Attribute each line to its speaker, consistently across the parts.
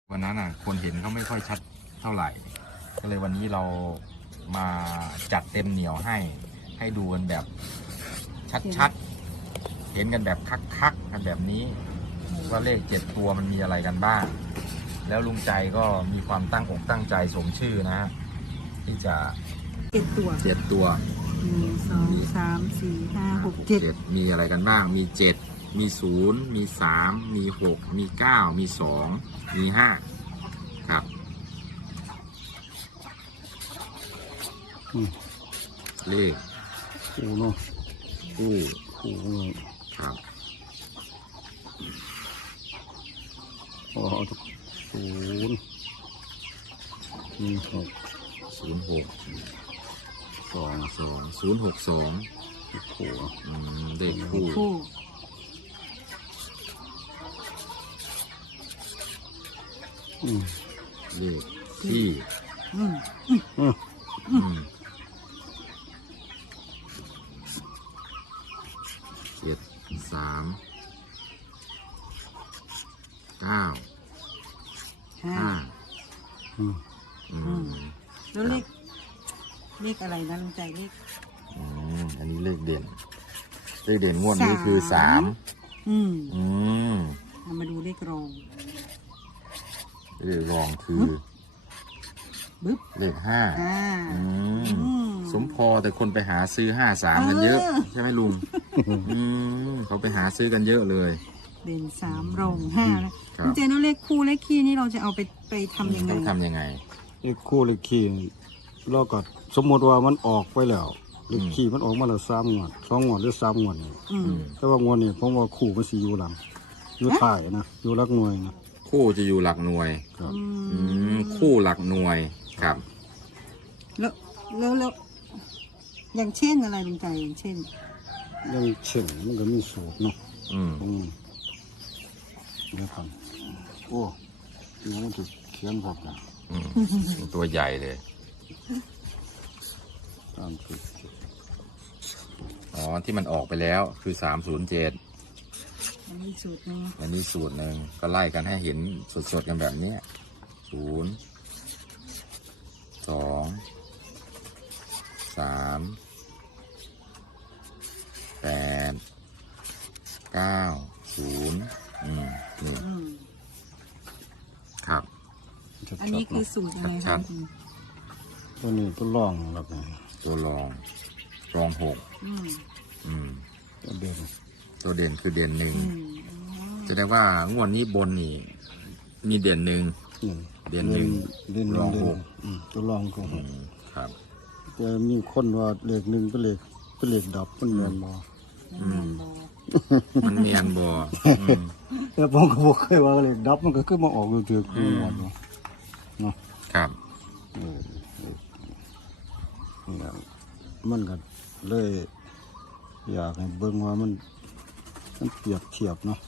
Speaker 1: วันนั้นคนเห็นเขาไม่ค่อยชัดเท่าไหร่ ก็เลยวันนี้เรามาจัดเต็มเหนียวให้ดูกันแบบชัดๆเห็นกันแบบคักๆกันแบบนี้ว่าเลข7 ตัวมันมีอะไรกันบ้างแล้วลุงใจก็มีความตั้งอกตั้งใจสมชื่อนะที่จะ7 ตัว
Speaker 2: 1 2 3 4 5 6 7
Speaker 1: มีอะไรกันบ้างมี7มี0มี3มี6มี9มี2มี5ครับเลข
Speaker 3: คู่เนาะ
Speaker 1: คู่ครับ
Speaker 3: 0 1 6
Speaker 1: 2 062
Speaker 3: คู่
Speaker 1: เลขคู่เลขที่7 3 9 5
Speaker 2: แล้วเลขอะไรนะลุงใจเลข
Speaker 1: อันนี้เลขเด่นงวดนี้คือ3
Speaker 2: เอามาดูเลขรอง
Speaker 1: คือเลข5สมพอแต่คนไปหาซื้อ53กันเยอะใช่ไหมลุงเขาไปหาซื้อกันเยอะเลย
Speaker 2: เด่น3รอง5แล้วลุงใจแล้วเลขคู่เลขคี่นี่เราจะเอาไปทำยังไง
Speaker 1: ต้องทำยังไง
Speaker 3: เลขคู่เลขคี่เราก็สมมติว่ามันออกไปแล้วเลขคี่มันออกมาแล้ว3 งวด 2 งวดหรือ3 งวดนี่แต่ว่างวดนี้ผมว่าคู่มันสิอยู่หลังอยู่ท้ายนะอยู่หลักหน่วยนะ
Speaker 1: คู่จะอยู่หลักหน่วย
Speaker 3: ครับ
Speaker 1: คู่หลักหน่วยครับ
Speaker 2: แล้วอย่างเช่นอะไรลุงใจอย่างเช่น
Speaker 3: มันก็มีสูตรเนาะนะครับโอ้ยังมันถูกเขียนพอกัน
Speaker 1: ตัวใหญ่เลยที่มันออกไปแล้วคือ307
Speaker 2: อันนี้สูตรนึง
Speaker 1: ก็ไล่กันให้เห็นสดๆกันแบบนี้0 2 3 8 9 0นี่ครับ
Speaker 2: อันนี้คือสูตรยังไงครับ
Speaker 3: ตัวนี้ตัวรองแล้วไง
Speaker 1: ตัวรอง6ตัวเด่นคือเด่น1แสดงว่างวดนี้บนนี่มีเด่น1รอง6
Speaker 3: ตัวรองก็
Speaker 1: 6ครับ
Speaker 3: แต่มีคนว่าเลข1เป็นเลขดับมันเนียนบ่
Speaker 1: มันเนียนบ่
Speaker 3: แต่ผมก็บอกเคยว่าเลขดับมันก็คือมาออกอยู่เถื่อนหมดเนาะ
Speaker 1: ครับ
Speaker 3: มันก็เลยอยากให้เบิ่งว่ามันเปรียบเทียบเนาะ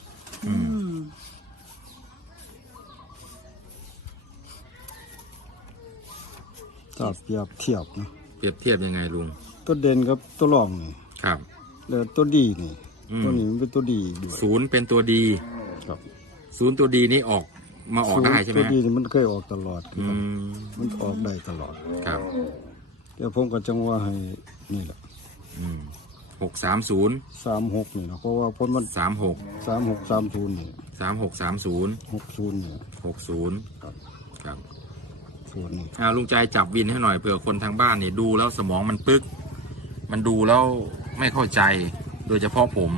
Speaker 3: ถ้าเปรียบเทียบนะ
Speaker 1: เปรียบเทียบยังไงลุง
Speaker 3: ตัวเด่นกับตัวรองนี่
Speaker 1: ครับ
Speaker 3: แล้วตัวดีนี่ตัวนี้มันเป็นตัวดีด้วย
Speaker 1: 0เป็นตัวดี
Speaker 3: ครับ
Speaker 1: 0ตัวดีนี่ออกได้ใช่ไหม
Speaker 3: ตัวดีนี่มันเคยออกตลอดมันออกได้ตลอด
Speaker 1: ครับ
Speaker 3: เดี๋ยวผมก็จังว่าให้นี่แหละ
Speaker 1: 630
Speaker 3: 36นี่นะเพราะว่าพ้นมัน3630นี่
Speaker 1: 3630
Speaker 3: 60นี่
Speaker 1: 60ครับ
Speaker 3: ส่วนนี้
Speaker 1: ลุงใจจับวินให้หน่อยเผื่อคนทางบ้านนี่ดูแล้วสมองมันปึ๊กมันดูแล้วไม่เข้าใจโดยเฉพาะผม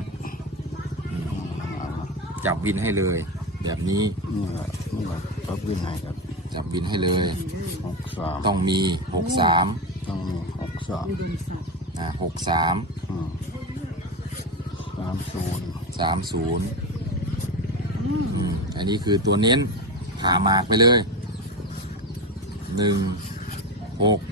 Speaker 1: จับวินให้เลยแบบนี้
Speaker 3: นี่แหละจับวินให้ครับ
Speaker 1: จับวินให้เลย
Speaker 3: 63
Speaker 1: ต้องมี63
Speaker 3: ต้องมี
Speaker 1: 63 30อันนี้คือตัวเน้นผ่าหมากไปเลย1 6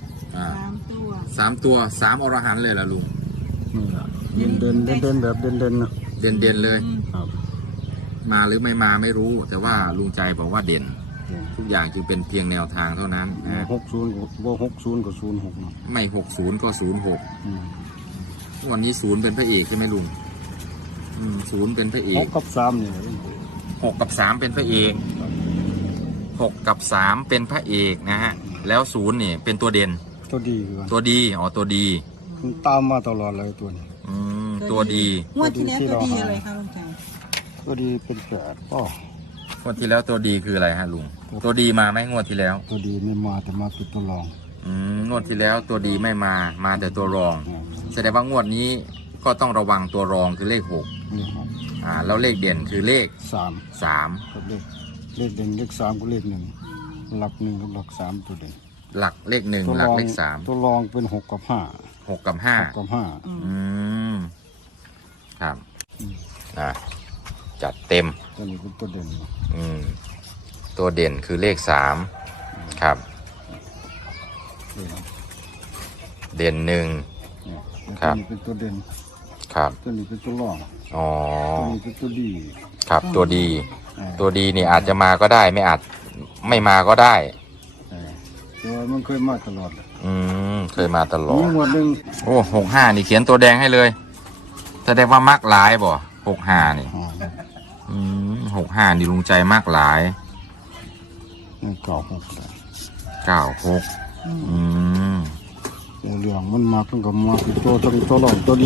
Speaker 1: 3 ตัว3อรหันต์เลยล่ะลุง
Speaker 3: นี่แหละเด่นแบบเด่นนะ
Speaker 1: เด่นเลยมาหรือไม่มาไม่รู้แต่ว่าลุงใจบอกว่าเด่นทุกอย่างจึงเป็นเพียงแนวทางเท่านั้น
Speaker 3: 60กับ06
Speaker 1: ไม่60ก็06วันนี้0เป็นพระเอกใช่ไหมลุง0เป็นพระเอก
Speaker 3: 6 กับ 3นี่
Speaker 1: 6 กับ 3เป็นพระเอก 6 กับ 3 เป็นพระเอกนะฮะแล้ว0นี่เป็นตัวเด่น
Speaker 3: ตัวดีคือกัน
Speaker 1: ตัวดีอ๋อตัวดี
Speaker 3: มันตามมาตลอดเลยตัวนี้
Speaker 1: ตัวดี
Speaker 2: งวดที่แล้วตัวดีอะไรคะลุงใจ
Speaker 3: ตัวดีเป็นแปดก็
Speaker 1: งวดที่แล้วตัวดีคืออะไรฮะลุงตัวดีมาไหมงวดที่แล้ว
Speaker 3: ตัวดีไม่มาแต่มาเป็นตัวรอง
Speaker 1: งวดที่แล้วตัวดีไม่มาแต่ตัวรอง
Speaker 3: อ่า
Speaker 1: แสดงว่างวดนี้ก็ต้องระวังตัวรองคือเลข
Speaker 3: นี่ครับ
Speaker 1: 6แล้วเลขเด่นคือเลข
Speaker 3: 3
Speaker 1: 3
Speaker 3: กับเลขเด่นเลข3ก็เลข1หลัก1กับหลัก3ตัวเด่น
Speaker 1: หลักเลข
Speaker 3: ตัว
Speaker 1: 1หลั
Speaker 3: ร
Speaker 1: ก
Speaker 3: อง
Speaker 1: เลข
Speaker 3: ตัวรองเป็น6กับ5
Speaker 1: 3 6 กับ
Speaker 3: 6กับ
Speaker 1: 5
Speaker 2: อืม
Speaker 1: อืมครับจัดเต็ม
Speaker 3: 5ตัวนี้เป็นตัวเด่น
Speaker 1: ตัวเด่นคือเลข 3 ครับ
Speaker 3: นี่นะ
Speaker 1: เด่น
Speaker 3: เนี่ย
Speaker 1: ครับ
Speaker 3: ตัวนี้เป็นตัวเด่น
Speaker 1: 1 ครับ
Speaker 3: ตัวนี้เป็นตัวรอง
Speaker 1: อ๋อ
Speaker 3: ตัวนี้เป็นตัวดี
Speaker 1: ครับตัวดี
Speaker 3: อ่า
Speaker 1: ตัวดีนี่อาจจะมาก็ได้ไม่อาจไม่มาก็ได้
Speaker 3: แต่ว่ามันเคยมาตลอด
Speaker 1: เคยมาตลอ
Speaker 3: มี
Speaker 1: ด
Speaker 3: หมวดหนึ่ง
Speaker 1: โอ้65นี่เขียนตัวแดงให้เลยแสดงว่ามักหลายบ่65นี่
Speaker 3: อ๋อ
Speaker 1: 65นี่ลุงใจมากหลาย
Speaker 3: นี่เก่าหก
Speaker 1: 96 อืม
Speaker 3: เรื่องมันมาตั้งกับมาเป็นตัวตั้งตัวรองตัวดี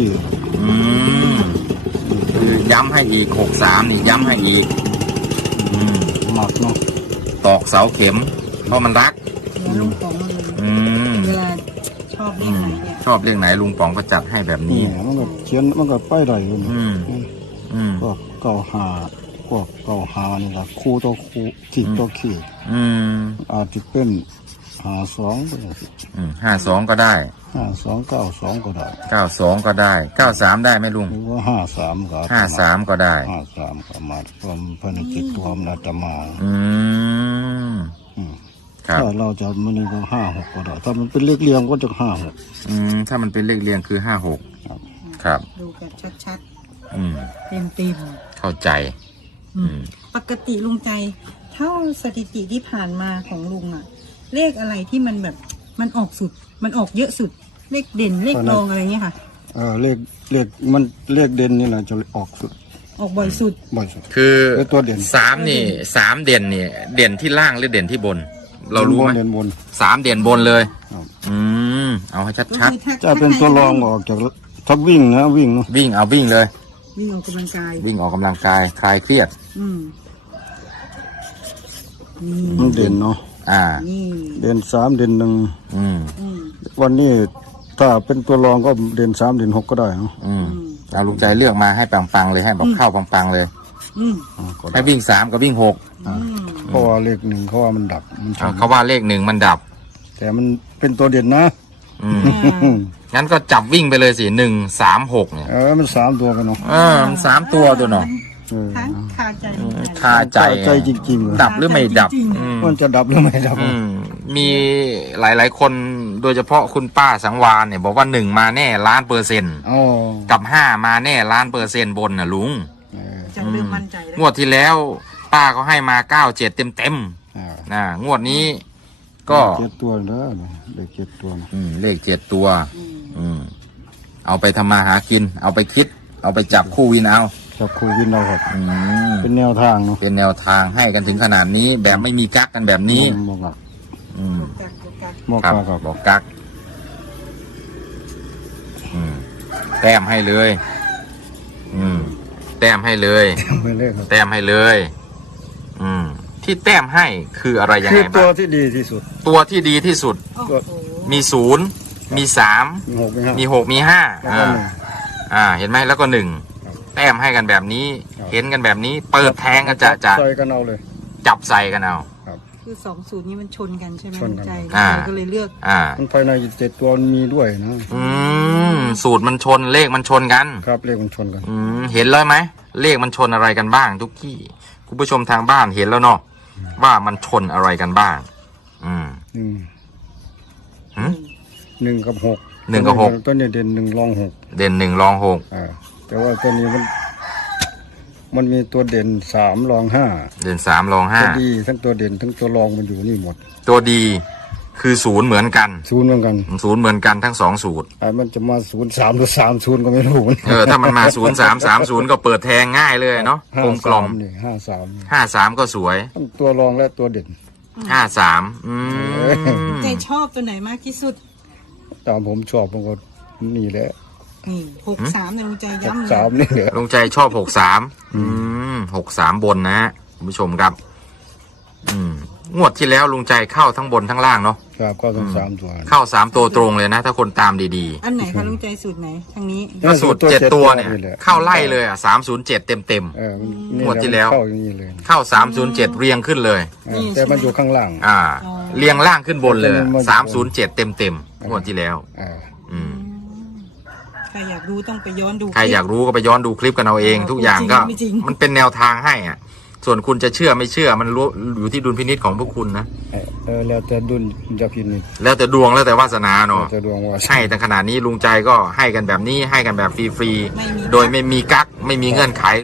Speaker 1: คือย้ำให้อีก63นี่ย้ำให้อีก
Speaker 3: หมักเนาะ
Speaker 1: ตอกเสาเข็ม เพราะมันรัก
Speaker 2: แล้วลุงป๋องมัน เวลาชอบเลขไหนเนี่ย
Speaker 1: ชอบเรื่องไหนลุงป๋องก็จัดให้แบบ
Speaker 3: นี่
Speaker 1: นี้
Speaker 3: มันก็เขียนมันก็ไปได้อยู่นี่
Speaker 1: อืม
Speaker 3: พวกเก่าหาพวกเก่าหานี่ละคู่ต่อคู่ขีดต่อขีด
Speaker 1: อืม
Speaker 3: อาจจะเป็น52ก็ได้
Speaker 1: 52ก็ได้
Speaker 3: 52 92ก็ได้
Speaker 1: 92ก็ได้93ได้ไหมลุง
Speaker 3: หรือว่า53ก็
Speaker 1: 53ก็ได้
Speaker 3: 53ก็มาพร้อมพนิจิตรวมอาตมา
Speaker 1: อืม
Speaker 3: อืม
Speaker 1: ครับ
Speaker 3: ถ้าเราจะมันนี่ก็56ก็ได้ถ้ามันเป็นเลขเรียงก็จะ56
Speaker 1: ถ้ามันเป็นเลขเรียงคือ56
Speaker 3: ครับ
Speaker 1: ครับ
Speaker 2: ดูกันชัด
Speaker 1: อืม
Speaker 2: ๆเต็ม
Speaker 1: เข้าใจ
Speaker 2: ๆอืมปกติลุงใจ เท่าสถิติที่ผ่านมาของลุงอะเลขอะไรที่มันแบบมันออกสุด มันออกเยอะสุด เลขเด่นเลขรองอะไรเงี้ยค่ะ
Speaker 3: เลขมันเลขเด่นนี่แหละจะออกสุด
Speaker 2: ออกบ่อยสุด
Speaker 3: บ่อยสุด
Speaker 1: คือ
Speaker 3: เป็นตัวเด่น
Speaker 1: 3นี่3เด่นนี่เด่นที่ล่างหรือเด่นที่บน เรารู้ไหม
Speaker 3: เด่นบน
Speaker 1: 3เด่นบนเลย
Speaker 3: ครับ
Speaker 1: เอาให้
Speaker 2: ก็
Speaker 1: ชัด
Speaker 2: คือถ้า
Speaker 3: จะเป็นตัวรองออกจากถ้าวิ่งนะวิ่งเนาะ
Speaker 1: ๆวิ่งเอาวิ่งเลย
Speaker 2: วิ่งออกกำลังกาย
Speaker 1: วิ่งออกกำลังกายคลายเครียด
Speaker 2: อืม
Speaker 3: มันเด่นเนาะ
Speaker 2: นี่
Speaker 3: เด่น3เด่น1
Speaker 1: อืม
Speaker 2: อืม
Speaker 3: วันนี้ถ้าเป็นตัวรองก็เด่น3เด่น6ก็ได้เนาะ
Speaker 1: เอาลุงใจเลือกมาให้ปังๆเลยให้แบบเข้าปังๆเลย
Speaker 2: อืม
Speaker 3: ก็
Speaker 1: ให้
Speaker 3: ได้
Speaker 1: วิ่ง3กับวิ่ง6
Speaker 2: อืม
Speaker 3: เพราะว่าเลข1เขาว่ามันดับมันชน
Speaker 1: เขาว่าเลข1มันดับ
Speaker 3: แต่มันเป็นตัวเด่นนะ
Speaker 1: งั้นก็จับวิ่งไปเลยสิ136เนี่ย
Speaker 3: มัน3ตัวกันเนาะ
Speaker 1: มัน3ตัวตัวเนาะ
Speaker 2: ทั้งคาใจลุงใจ
Speaker 1: คาใจ
Speaker 3: ใจจริงๆเลย
Speaker 1: ดับหรือไม่ดับ
Speaker 2: จริงๆ
Speaker 3: มันจะดับหรือไม่ดับ
Speaker 1: มีหลายๆคนโดยเฉพาะคุณป้าสังวานเนี่ยบอกว่า1มาแน่1,000,000%
Speaker 3: อ๋อ
Speaker 1: กับ5มาแน่1,000,000%บนน่ะลุง
Speaker 2: จะเริ่มมั่นใจแล้ว
Speaker 1: งวดที่แล้วป้าเขาให้มา97เต็ม
Speaker 3: อ่า
Speaker 1: ๆนะงวดนี้ก็
Speaker 3: 7ตัวเด้อเลข7ตัวนะ
Speaker 1: เลข7ตัว เอาไปทำมาหากิน เอาไปคิด เอาไปจับคู่วินเอา
Speaker 3: จับคู่วินเราครับ
Speaker 1: อืม
Speaker 3: เป็นแนวทางเนาะ
Speaker 1: เป็นแนวทางให้กันถึงขนาดนี้ แบบไม่มีกักกันแบบนี้
Speaker 3: บอกว่า
Speaker 1: อืม
Speaker 2: กักกัก
Speaker 3: บอก
Speaker 1: ครับ
Speaker 3: ว่าครับ
Speaker 1: บอกกักแต้มให้เลย แต้มให้เลย
Speaker 3: ไม่เลขครับ
Speaker 1: แต้มให้เลย ที่แต้มให้คืออะไรยัง
Speaker 3: คื
Speaker 1: ไง
Speaker 3: อตั
Speaker 1: บ้าว ง
Speaker 3: ที่ดีที่สุด
Speaker 1: ตัวที่ดีที่สุด
Speaker 2: โอ้โห
Speaker 1: มี0มี3
Speaker 3: มี6มี5
Speaker 1: มี6มี
Speaker 3: แล้วก็
Speaker 1: 5เห็นไหมแล้วก็1แต้มให้กันแบบนี้
Speaker 3: ครับ
Speaker 1: เห็นกันแบบนี้เปิดแทงกันจะ
Speaker 3: ใส่กันเอาเลย
Speaker 1: จับใส่กันเอา
Speaker 2: คือสองสูตรนี้มันชนกันใช่ไหม
Speaker 3: ชน
Speaker 2: ลุง
Speaker 3: กัน
Speaker 2: ใจ
Speaker 1: อ่า
Speaker 2: ก็เลยเลือก
Speaker 3: มันภายใน7ตัวมันมีด้วยนะ
Speaker 1: สูตรมันชนเลขมันชนกัน
Speaker 3: ครับเลขมันชนกัน
Speaker 1: เห็นแล้วไหมเลขมันชนอะไรกันบ้าง ทุกที่คุณผู้ชมทางบ้านเห็นแล้วเนาะว่ามันชนอะไรกันบ้าง
Speaker 3: 1กับ6
Speaker 1: 1กับ6
Speaker 3: ตัวนี้เด่น1รอง6
Speaker 1: เด่น1รอง6
Speaker 3: แต่ว่าตัวนี้มันมีตัวเด่น3รอง5
Speaker 1: เด่น3รอง
Speaker 3: ตัวดีทั้งตัวเด่นทั้งตัวรองมันอยู่นี่หมด
Speaker 1: 5ตัวดีคือ0เหมือนกัน
Speaker 3: 0เหมือนกัน
Speaker 1: 0เหมือนกันทั้ง2สูตร
Speaker 3: มันจะมา03หรือ30ก็ไม่รู้
Speaker 1: ถ้ามันมา0330ก็เปิดแทงง่ายเลยเนาะกลม
Speaker 3: นี่53
Speaker 1: 53ก็สวย
Speaker 3: ทั้งตัวรองและตัวเด่น
Speaker 1: 53
Speaker 2: ใจชอบตัวไหนมากที่สุด
Speaker 3: ตามผมชอบมันก็นี่แหละ
Speaker 2: นี่63เนี่ยลุงใจย้ำเลย
Speaker 3: 3นี่แหละ
Speaker 1: ลุงใจชอบ63บนนะฮะคุณผู้ชมครับ งวดที่แล้วลุงใจเข้าทั้งบนทั้งล่างเนาะ
Speaker 3: ครับก็ต้อง3ตัว
Speaker 1: เข้า3ตัวตรงเลยนะ ถ้าคนตามดี
Speaker 2: อันไหนคะลุงใจสูตรไหนทางนี้
Speaker 1: ๆก็สูตร7ตัวเนี่ย เข้าไล่เลย307เต็ม งวดที่แล้ว
Speaker 3: เข้าอย่างนี้เลย
Speaker 1: ๆเข้า307เรียงขึ้นเลย
Speaker 3: แต่มันอยู่ข้างล่าง
Speaker 1: เรียงล่างขึ้นบนเลย
Speaker 3: มัน
Speaker 1: 307เต็มงวดที่แล้ว อืม
Speaker 2: ใครอยากรู้ต้องไปย้อนดู
Speaker 1: ใครอยากรู้ก็ไปย้อนดูคลิปกันเอาเอง ทุกอย่างก็
Speaker 2: ไม่จริง
Speaker 1: มันเป็นแนวทางให้อ่ะ ส่วนคุณจะเชื่อไม่เชื่อมันรู้อยู่ที่ดุลพินิจของพวกคุณนะ
Speaker 3: แล้วแต่ดุลจะพินิจ
Speaker 1: แล้วแต่ดวงแล้วแต่วาสนาเนาะ
Speaker 3: จะดวงว่า
Speaker 1: ใช่แต่ขนาดนี้ลุงใจก็ให้กันแบบนี้ให้กันแบบฟรี
Speaker 2: ไม่มี
Speaker 1: ๆโดยไม่มีกั๊กไม่มีเงื่อนไข